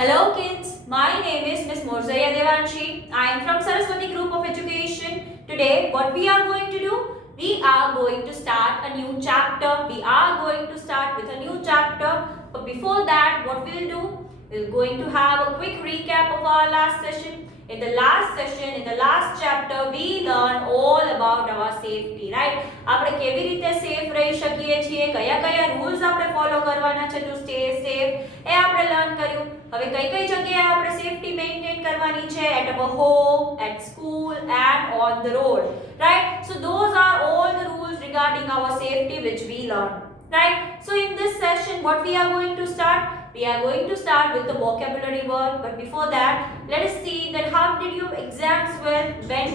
Hello kids, my name is Miss Morzaya Devanshi. I am from Saraswati Group of Education. Today what we are going to do? We are going to start a new chapter. We are going to start with a new chapter. But before that, what we'll do? We're going to have a quick recap of our last session. In the last chapter, we learned all about our safety, right? આપણે કેવી રીતે safe રહી શકીએ છીએ, કયા rules આપણે follow કરવાના છે ટુ સ્ટે સેફ એ આપણે લર્ન કર્યું. હવે કઈ જગ્યાએ આપણે સેફટી મેઇન્ટેન કરવાની છે at our home, at school and on the road, right? So those are all the rules regarding our safety which we learned, right? So in this session what we are going to start? We are going to start with the vocabulary word, but before that let us see that how did your exams went.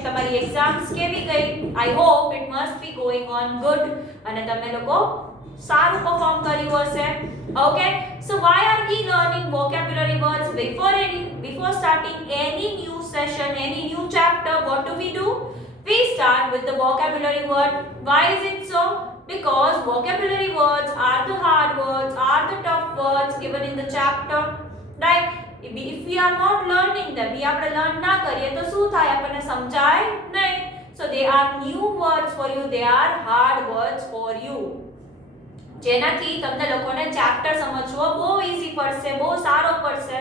તમારી exams કેવી ગઈ? I hope it must be going on good અને તમે લોકો સારું perform કર્યું હશે. Okay, so why are we learning vocabulary words before starting any new session, any new chapter? What do? We start with the vocabulary word. Why is it so? Because vocabulary words are the hard words, are the tough words given in the chapter, right? If we are not learning them, we આપણે learn ના કરીએ તો શું થાય? આપણને સમજાય નહીં. So they are new words for you, they are hard words for you. જેનાથી તમને લોકોને ચેપ્ટર સમજવો બહુ ઈઝી પડશે, બહુ સારો પડશે.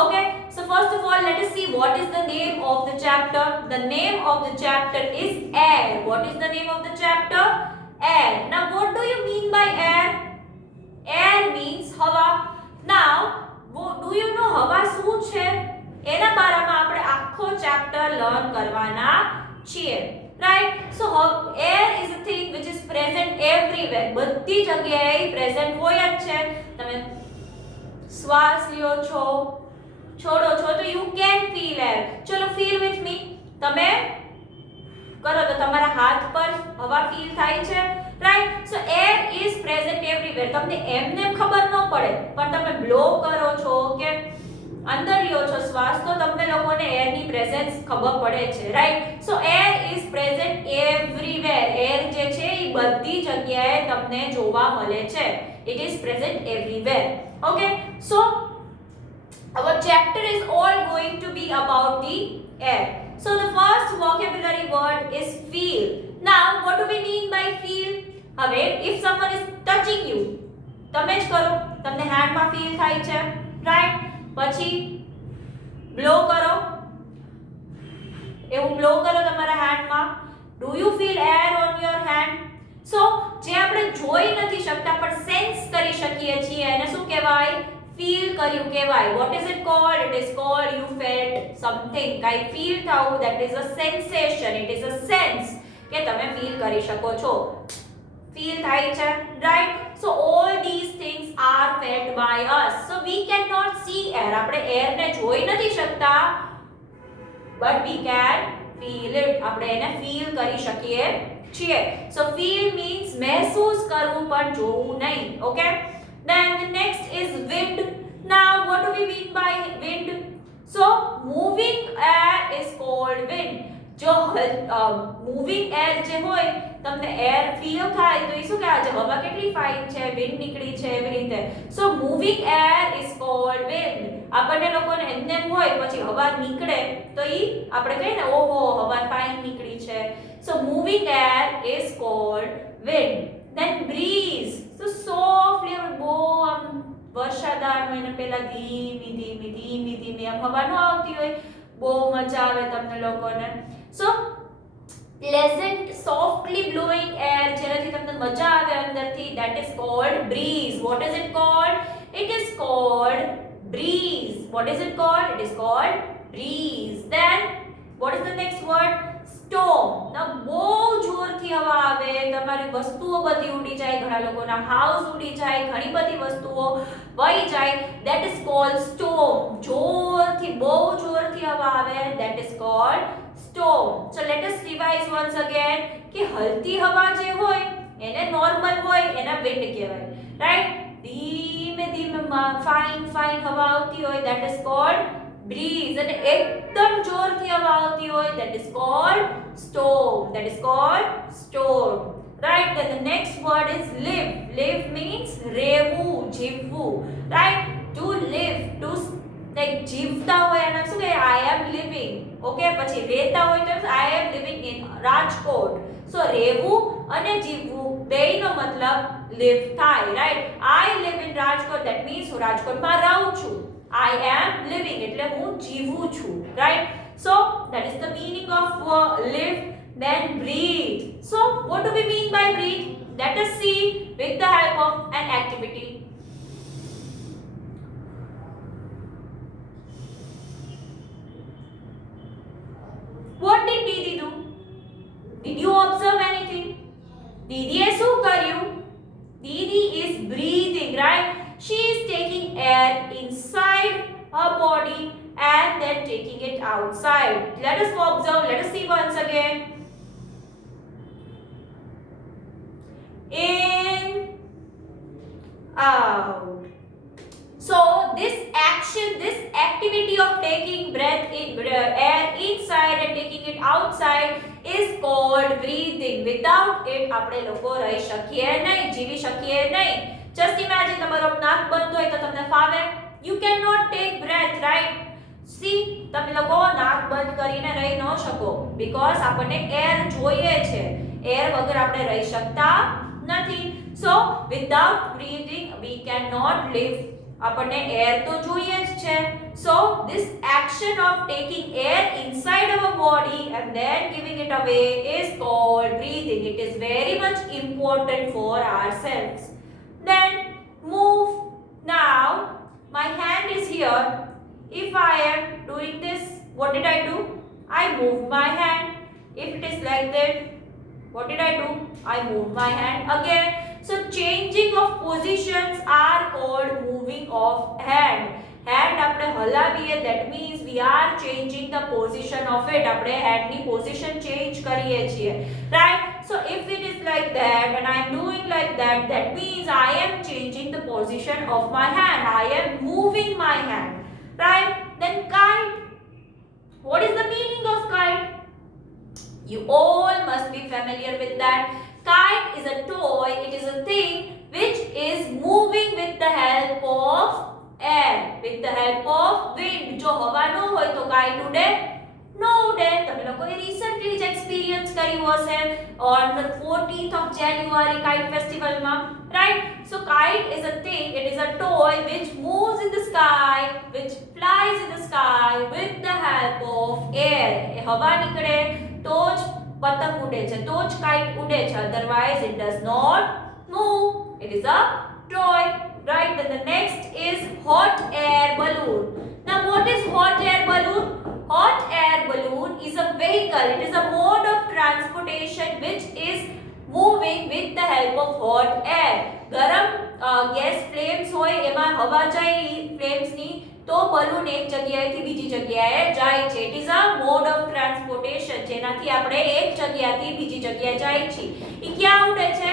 Okay, so first of all let us see what is the name of the chapter. The name of the chapter is air. What is the name of the chapter? Air. Now what do you mean by air? Air means हवा. Now do you know हवा શું છે? એના બારામાં આપણે આખો chapter learn કરવાના છીએ, right? So air is a thing which is present everywhere. બધી જગ્યાએ present હોય જ છે. તમે શ્વાસ લ્યો છો, છોડો છો તો you can feel air. ચલો feel with me. તમે કરો તો તમારા હાથ પર હવા ફીલ થાય છે, right? So air is present everywhere. તમને એમને ખબર ન પડે પણ તમે બ્લો કરો છો કે અંદર લ્યો છો શ્વાસ તો તમને લોકોને એરની પ્રેઝન્સ ખબર પડે છે, right? So air is present everywhere. Air જે છે એ બધી જગ્યાએ તમને જોવા મળે છે. It is present everywhere. Okay, so our chapter is all going to be about the air. So the first vocabulary word is feel. Now what do we mean by feel? હવે if someone is touching you, તમે જ કરો, તમને hand માં feel થાય છે, right? પછી blow કરો, એવું blow કરો તમારા hand માં. Do you feel air on your hand? So જે આપણે જોઈ નથી શકતા પણ sense કરી શકીએ છીએ એને શું કહેવાય? feel કર્યું કહેવાય. What is it called? It is called you felt something. કઈ feel થવું, that is a sensation. It is a sense કે તમે feel કરી શકો છો. feel થાય છે, right? So all these things are felt by us. So we cannot see air. આપણે air ને જોઈ નથી શકતા but we can feel it. આપણે એને feel કરી શકીએ છીએ. So feel means મહેસૂસ કરવું પણ જોવું નહીં. Okay? Then the next is wind. Now what do we mean by wind? So moving air is called wind. જો moving air જે હોય તમને air feel થાય તો એ શું કહેવાય છે? હવા કેટલી ફાઇન છે, wind નીકળી છે એવી રીતે. So moving air is called wind. આપણને લોકોને એમને હોય પછી હવા નીકળે તો એ આપણે કહીએ ને ઓહો હવા ફાઇન નીકળી છે. So moving air is called wind. Then breeze. So softly બહુ આમ વરસાદાર હોય ને પેલા ધીમી આમ હવા ન આવતી હોય, બહુ મજા આવે તમને લોકોને. So pleasant softly blowing air જેનાથી તમને મજા આવે અંદરથી, that is called breeze. What is it called? It is called breeze. What is it called? It is called breeze. Then what is the next word? Storm. Now બહુ જોરથી હવા આવે, તમારી વસ્તુઓ બધી ઉડી જાય, ઘણા લોકોના હાઉસ ઉડી જાય, ઘણી બધી વસ્તુઓ વહી જાય, that is called storm. જોરથી બહુ જોરથી હવા આવે, that is called storm. So let us revise once again કે હલતી હવા જે હોય એને normal હોય એના wind કહેવાય, right? ધીમે fine હવા આવતી હોય, that is called breeze. અને એકદમ જોરથી હવા આવતી હોય, that is called storm. That is called storm, right? Then the next word is live. Live means રહેવું, જીવવું, right? To live, to like જીવતા હોય અને શું કહે આઈ એમ લિવિંગ. ઓકે, પછી રહેતા હોય તો I am living in Rajkot. So રહેવું અને જીવવું બેયનો મતલબ live થાય, right. I live in Rajkot, that means હું રાજકોટમાં રહું છું. આઈ એમ લિવિંગ એટલે હું જીવું છું, right. So that is the meaning of live. Then breathe. So what do we mean by breathe? Let us see with the help of an activity. What did Didi do? Did you observe anything? Didi એ શું કર્યું? Didi is breathing, right? She is taking air inside her body and then taking it outside. Let us observe, let us see once again. In, out. So this action, this activity of taking breath in, air inside and taking it outside is called breathing. Without it આપણે લોકો રહી શકીએ નહીં, જીવી શકીએ નહીં. Just imagine તમારું નાક બંધ હોય તો તમને ફાવે? You cannot take breath, right? See, તમે લોકો નાક બંધ કરીને રહી ન શકો because આપણને એર જોઈએ છે. એર વગર આપણે રહી શકતા નથી. So without breathing we cannot live. આપણને એર તો જોઈએ જ છે. So this action of taking air inside our body and then giving it away is called breathing. It is very much important for ourselves. Then move. Now my hand is here. If I am doing this, what did I do? I moved my hand. If it is like that, what did I do? I moved my hand again. So changing of positions are called moving of hand. Hand આપણે હલાવીએ, that means we are changing the position of it. આપણે hand ની position change કરીએ છીએ, right? So if it is like that and I am doing like that, that means I am changing the position of my hand. I am moving my hand, right? Then kite. What is the meaning of kite? You all must be familiar with that. Kite is a toy, it is a thing which is moving with the help of air, with the help of wind. જો હવા ન હોય તો kite ઉડે? ન ઉડે. તમે લોકોએ recently જ experience કર્યું હશે on the 14th of January kite festival માં, right? So kite is a thing, it is a toy which moves in the sky, which flies in the sky with the help of air. એ હવા નીકળે તો જ પતંગ ઉડે છે, તો જ કાઇટ ઉડે છે, otherwise it does not move. It is a toy, right? Then the next is hot air balloon. Now what is hot air balloon? Hot air balloon is a vehicle, it is a mode of transportation which is moving with the help of hot air. ગરમ gas ફ્લેમ્સ હોય એમાં હવા જાય ફ્લેમ્સ ની તો balloon એક જગ્યાએથી બીજી જગ્યાએ જાય છે. It is a mode of transportation જેનાથી આપણે એક જગ્યાથી બીજી જગ્યાએ જાય છે. ઈ ક્યાં ઉડે છે?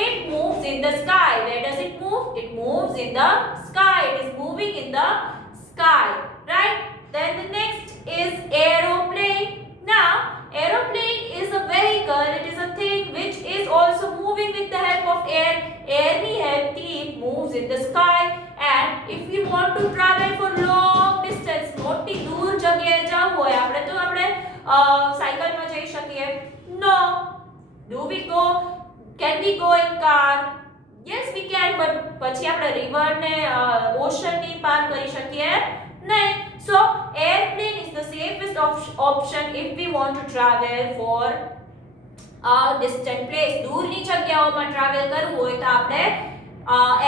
It moves in the sky. Where does it move? It moves in the sky. It is moving in the sky, right? Then the next is aeroplane. Now aeroplane is a vehicle, it is a thing which is also moving with the help of air. Air ની helpથી it moves in the sky. And if we want to travel for long distance, મોટી દૂર જગ્યાએ જવું હોય આપણે તો આપણે સાયકલમાં જઈ શકીએ? No. Do we go? Can we go in car? Yes we can, but પછી આપણે river ને ocean ની પાર કરી શકીએ નહીં. So airplane is the safest option if we want to travel for a distant place. દૂરની જગ્યાઓમાં travel કરવું હોય તો આપણે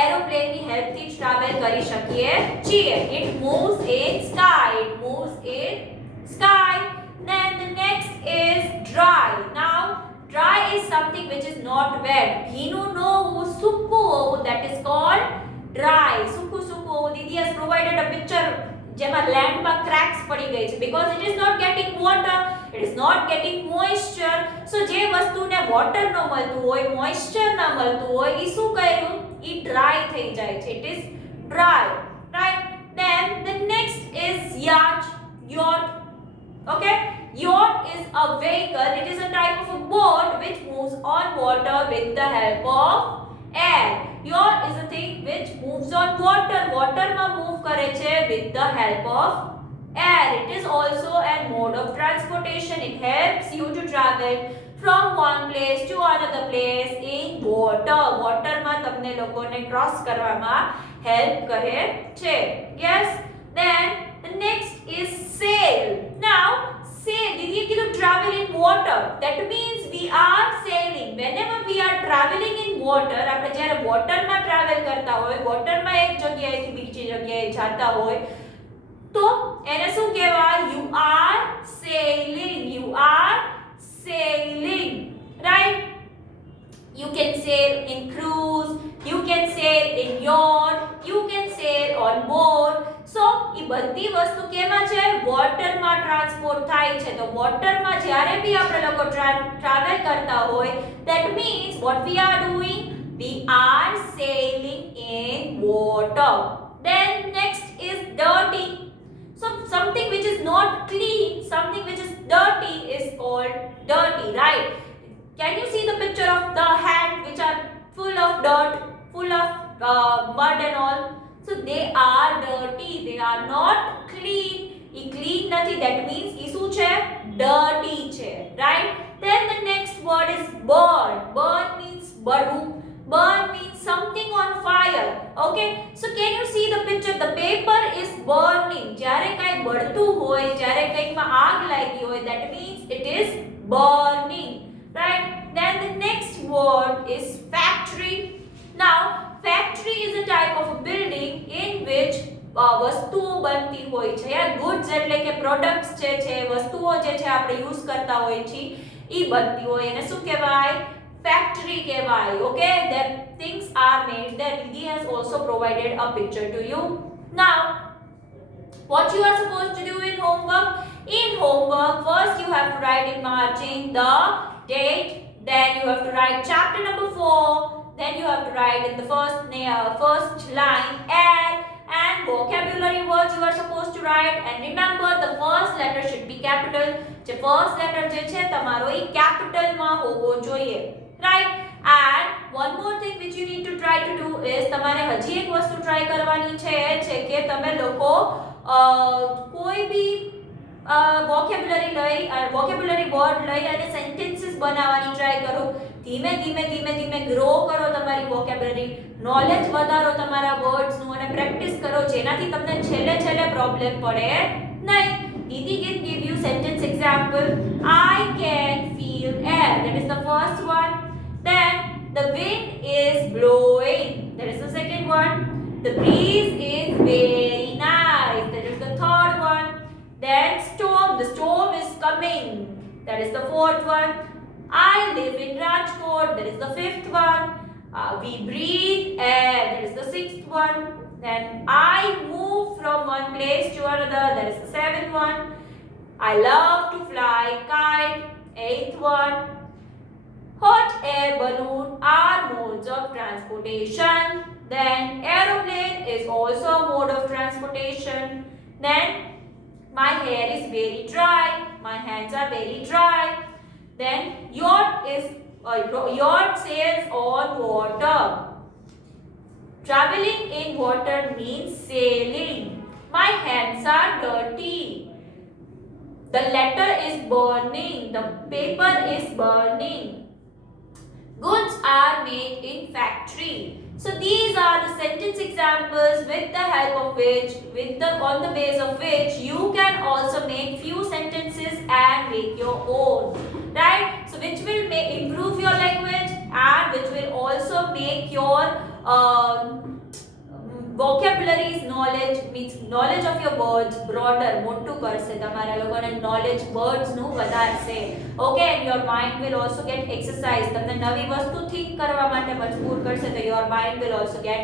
એરોપ્લેન ની હેલ્પ થી ટ્રાવેલ કરી શકીએ છીએ. It moves in sky. It moves in sky. Then the next is dry. Now dry is something which is not wet. ભીનું ન હોવું, સૂકું હોવું, that is called dry. સૂકું સૂકું હોવું. Didi has provided a picture જેમાં લેન્ડમાં ક્રેક્સ પડી ગઈ છે because it is not getting water, it is not getting moisture. So જે વસ્તુને વોટર ન મળતું હોય, મોઇસ્ચર ન મળતું હોય, ઈ શું કર્યું? ઈ ડ્રાય થઈ જાય છે. It is dry, right? Then the next is yacht. Okay, yacht is a vehicle, it is a type of a boat which moves on water with the help of air. Yacht is a thing which moves on water. Water માં move કરે છે with the help of air. It is also a mode of transportation. It helps you to travel from one place to another place in water. Water માં તમને લોકોને cross કરવામાં help કરે છે. Yes. Then the next is sail. Now sail, દીદીએ કીધું travel in water. That means we are sailing. Whenever we are traveling in water, આપણે જ્યારે water માં travel કરતા હોય, water માં એક જગ્યાએથી બીજી જગ્યાએ જાતા હોય, તો એને શું કહેવાય? You are sailing. You are sailing. Right? You can sail in cruise, you can sail in yacht, you can sail on boat. So એ બધી વસ્તુ કેમાં છે? વોટર માં ટ્રાન્સપોર્ટ થાય છે. તો વોટર માં જ્યારે બી આપણે લોકો ટ્રાવેલ કરતા હોય, that means what we are doing? We are sailing in water. Then next is dirty. So something which is not clean, something which is dirty is called dirty, right? Can you see the picture of the hand which are full of dirt, full of mud and all? So they are dirty. They are not clean. E clean nathi. That means e શું છે? Dirty છે, right? Then the next word is burn. Burn means બળવું. Burn means something on fire. Okay? So can you see the picture? The paper is burning. જ્યારે કાંઈ બળતું હોય, જ્યારે કંઈકમાં આગ લાગી હોય, that means it is burning. Right? Then the next word is factory. Now, factory is a type of a building in which વસ્તુઓ બનતી હોય છે. ગુડ્સ એટલે કે પ્રોડક્ટ્સ જે છે, વસ્તુઓ જે છે આપણે યુઝ કરતા હોઈએ છીએ, ઈ બનતી હોય. એને શું કહેવાય? ફેક્ટરી કહેવાય. Okay? That things are made there. Didi has also provided a picture to you. Now, what you are supposed to do in homework? In homework, first you have to write in margin the date, then you have to write chapter number 4, then you have to write in the first line air, and vocabulary words you are supposed to write. And remember, the first letter should be capital. The first letter જે છે તમારો એ capital માં હોવો જોઈએ, right? And one more thing which you need to try to do is તમારે હજી એક વસ્તુ ટ્રાય કરવાની છે કે તમે લોકો કોઈ બી vocabulary word લઈ અને sentences બનાવવાની ટ્રાય કરો. ધીમે ધીમે ગ્રો કરો તમારી vocabulary, નોલેજ વધારો તમારા વર્ડ્સ નું અને પ્રેક્ટિસ કરો, જેનાથી તમને છેલ્લે પ્રોબ્લેમ પડે નહીં. Didi can give you sentence example. I can feel air. That is the first one. Then the wind is blowing. That is the second one. The breeze is very nice. That is the third one. Then storm. The storm is coming. That is the fourth one. I live in Rajkot. That is the fifth one. We breathe air. That is the sixth one. Then I move from one place to another. That is the seventh one. I love to fly kite. Eighth one. Hot air balloon are modes of transportation. Then aeroplane is also a mode of transportation. Then my hair is very dry. My hands are very dry. Then yacht sails on water. Traveling in water means sailing. My hands are dirty. The letter is burning. The paper is burning. Goods are made in factory. So these are the sentence examples with the help of which, on the base of which you can also make few sentences and make your own, right? So which will improve your language and which will also make your vocabularies knowledge of your words broader, મોટું કરશે, તમારા લોકોને knowledge words નું વધારશે. Okay? And your mind will also get exercise. તમને નવી વસ્તુ think કરવા માટે મજબૂર કરશે, તો your mind will also get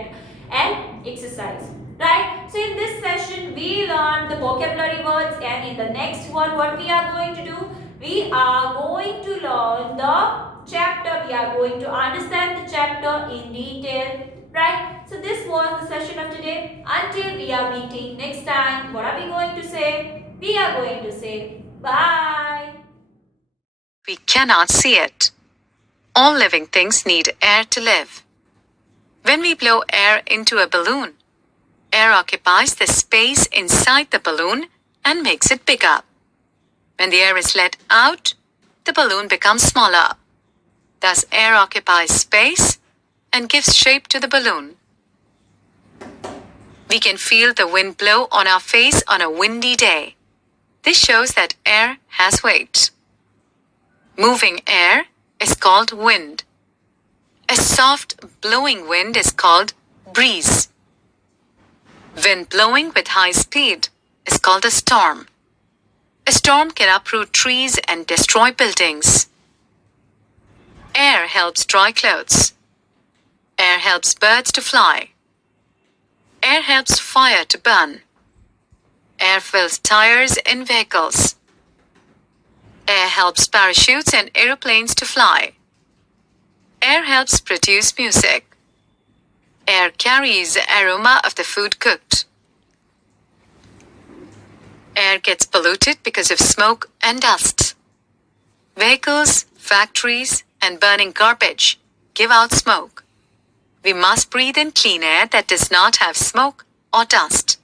an exercise, right? So in this session we learned the vocabulary words, and in the next one what we are going to do? We are going to learn the chapter. We are going to understand the chapter in detail, right? So this was the session of today. Until we are meeting next time, what are we going to say? We are going to say bye. We cannot see it. All living things need air to live. When we blow air into a balloon, air occupies the space inside the balloon and makes it bigger. When the air is let out, the balloon becomes smaller. Thus, air occupies space and gives shape to the balloon. We can feel the wind blow on our face on a windy day. This shows that air has weight. Moving air is called wind. A soft blowing wind is called breeze. Wind blowing with high speed is called a storm. A storm can uproot trees and destroy buildings. Air helps dry clothes. Air helps birds to fly. Air helps fire to burn. Air fills tires in vehicles. Air helps parachutes and aeroplanes to fly. Air helps produce music. Air carries the aroma of the food cooked. Air gets polluted because of smoke and dust. Vehicles, factories, and burning garbage give out smoke. We must breathe in clean air that does not have smoke or dust.